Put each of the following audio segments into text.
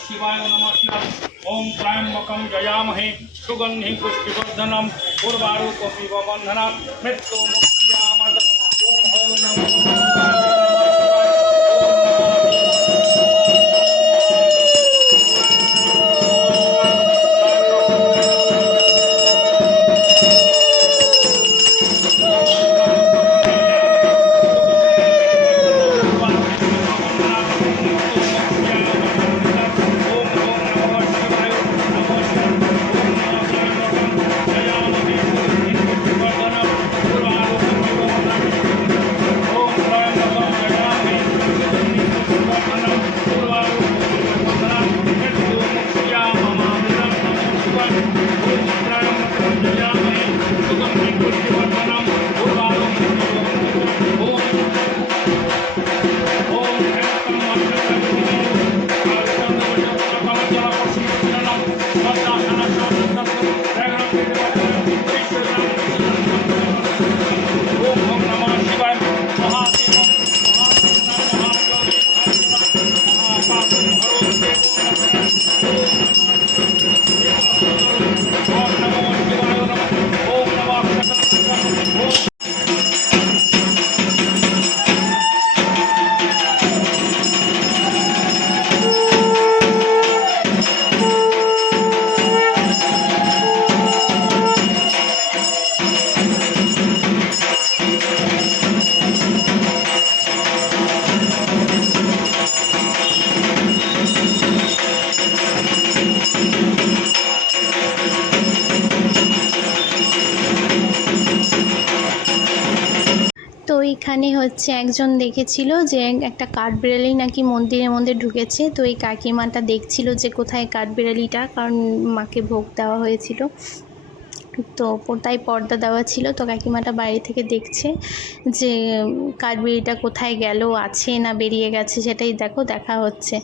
शिवाय नमः शिवाय। ओम त्र्यंबकं जयामहे सुगंधिं पुष्टिवर्धनम् उर्वारुकमिव बन्धनात् मृत्युमुक्त्यामद। ओम नमो তো এখানে হচ্ছে একজন দেখেছিল যে একটা কাঠবিড়ালি নাকি মন্দিরের মধ্যে ঢুকেছে। তো এই কাকিমাটা দেখছিল যে কোথায় কাঠবিড়ালিটা, কারণ মাকে ভোগ দেওয়া হয়েছিল, তো তাই পর্দা দেওয়া ছিল। তো কাকিমাটা বাইরে থেকে দেখছে যে কাঠবিড়ালিটা কোথায় গেল, আছে না বেরিয়ে গেছে, সেটাই দেখা হচ্ছে।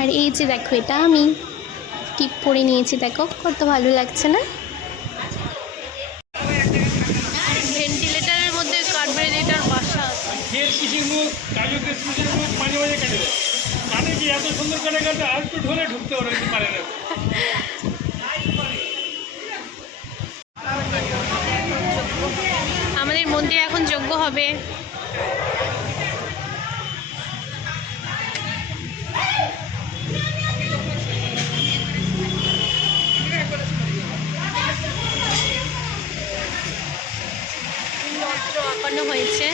আর এই যে দেখো, এটা আমি টিপ পরে নিয়েছি, দেখো কত ভালো লাগছে না? ভেন্টিলেটারের মধ্যে কাঠবিড়ালিটার বাসা আছে। আমাদের মন্দিরে এখন যজ্ঞ হবে। আঁকানো হয়েছে।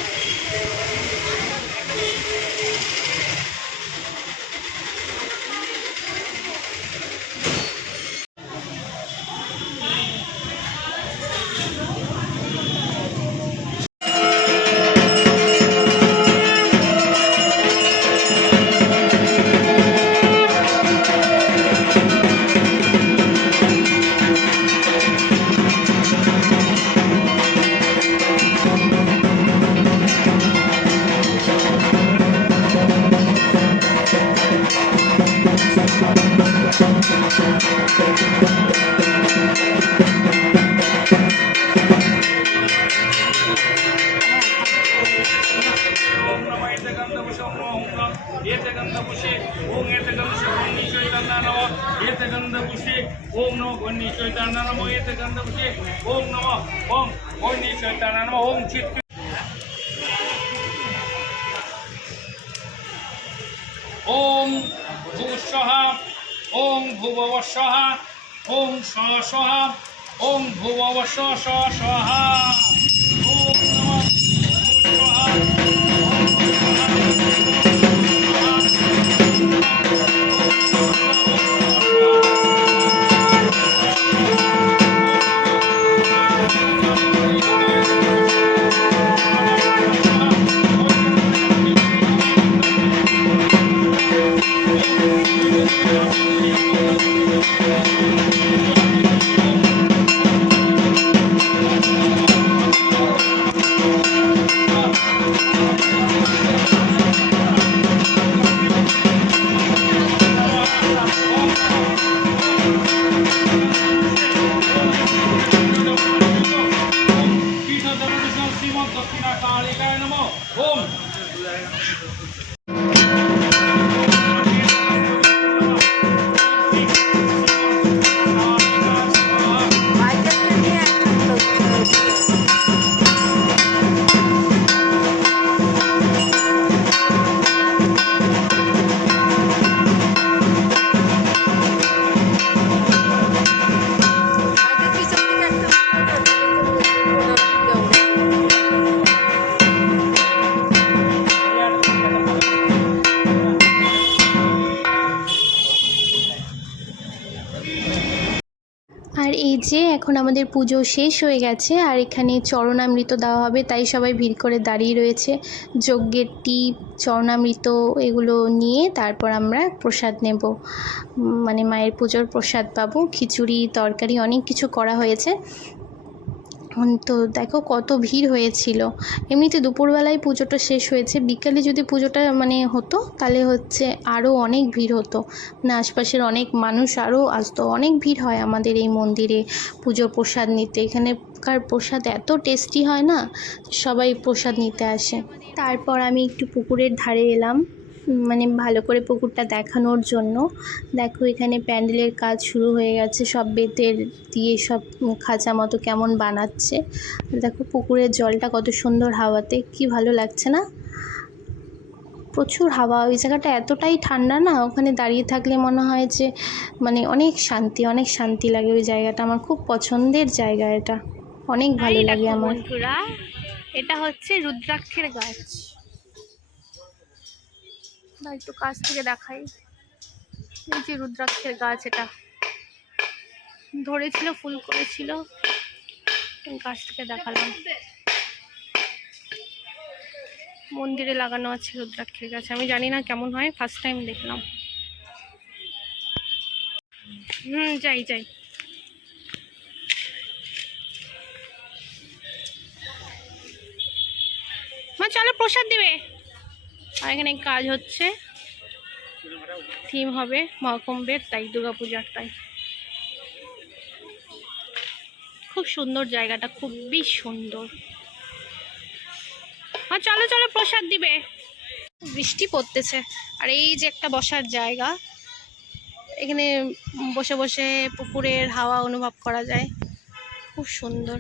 ओम नमो भगवते चैतन्य नमो एते गंधपुषे ओम नमो ओम भगवते चैतन्य नमो ओम चित्त ओम भूस्वः ओम भुवस्वः ओम स्वः ओम भुवस्वः स्वः ओम नमो भूस्वः শ্রীমদ দক্ষিণা কালিকায় নমঃ ওম আর এই যে এখন আমাদের পুজো শেষ হয়ে গেছে, আর এখানে চরণামৃত দেওয়া হবে, তাই সবাই ভিড় করে দাঁড়িয়ে রয়েছে। যজ্ঞের টিপ, চরণামৃত এগুলো নিয়ে তারপর আমরা প্রসাদ নেব, মানে মায়ের পুজোর প্রসাদ পাবো। খিচুড়ি, তরকারি অনেক কিছু করা হয়েছে। তো দেখো কত ভিড় হয়েছিল। এমনিতে দুপুরবেলায় পুজোটা শেষ হয়েছে, বিকালে যদি পুজোটা মানে হতো তাহলে হচ্ছে আরও অনেক ভিড় হতো, মানে আশপাশের অনেক মানুষ আরও আসতো। অনেক ভিড় হয় আমাদের এই মন্দিরে পুজোর প্রসাদ নিতে। এখানকার প্রসাদ এত টেস্টি হয় না, সবাই প্রসাদ নিতে আসে। তারপর আমি একটু পুকুরের ধারে এলাম, মানে ভালো করে পুকুরটা দেখানোর জন্য। দেখো এখানে প্যান্ডেলের কাজ শুরু হয়ে গেছে, সব বেতের দিয়ে সব খাঁচা মতো কেমন বানাচ্ছে। দেখো পুকুরের জলটা কত সুন্দর হাওয়াতে, কি ভালো লাগছে না? প্রচুর হাওয়া, ওই জায়গাটা এতটাই ঠান্ডা না, ওখানে দাঁড়িয়ে থাকলে মনে হয় যে মানে অনেক শান্তি লাগে ওই জায়গাটা। আমার খুব পছন্দের জায়গা এটা, অনেক ভালো লাগে আমার। বন্ধুরা, এটা হচ্ছে রুদ্রাক্ষের গাছ, একটু কাছ থেকে দেখাই। এই যে রুদ্রাক্ষের গাছ, এটা ধরেছিল, ফুল করেছিল, কাছ থেকে দেখালাম। মন্দিরে লাগানো আছে রুদ্রাক্ষের গাছ, আমি জানি না কেমন হয়, ফার্স্ট টাইম দেখলাম। যাই মা, চলো প্রসাদ দিবে। আর এখানে কাজ হচ্ছে, থিম হবে মহাকুম্ভের, তাই দুর্গাপূজার, তাই খুব সুন্দর জায়গাটা, খুবই সুন্দর। আর চলো প্রসাদ দিবে। বৃষ্টি পড়তেছে, আর এই যে একটা বসার জায়গা, এখানে বসে বসে পুকুরের হাওয়া অনুভব করা যায়, খুব সুন্দর।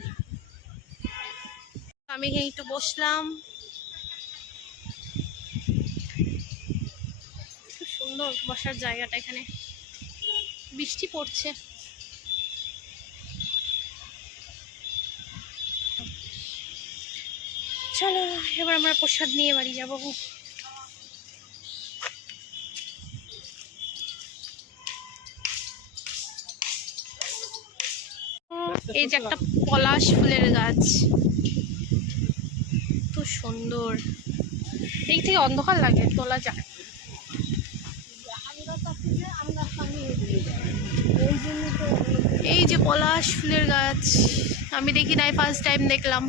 আমি এখানে একটু বসলাম, খুব সুন্দর বসার জায়গাটা। এখানে বৃষ্টি পড়ছে। চলো এবার আমরা প্রসাদ নিয়ে বাড়ি যাব। এই যে একটা পলাশ ফুলের গাছ, তো সুন্দর, এই থেকে অন্ধকার লাগে, তোলা যায়। এই যে পলাশ ফুলের গাছ, আমি দেখি নাই, ফার্স্ট টাইম দেখলাম।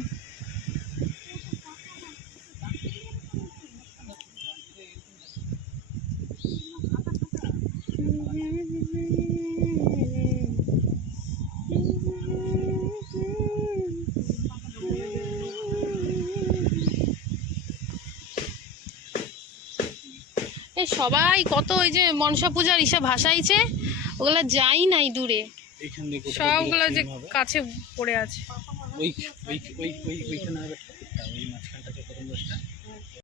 সবাই কত ওই যে মনসা পূজার ইসে ভাসাইছে, ওগুলা যাই নাই দূরে, সবগুলো যে কাছে পড়ে আছে।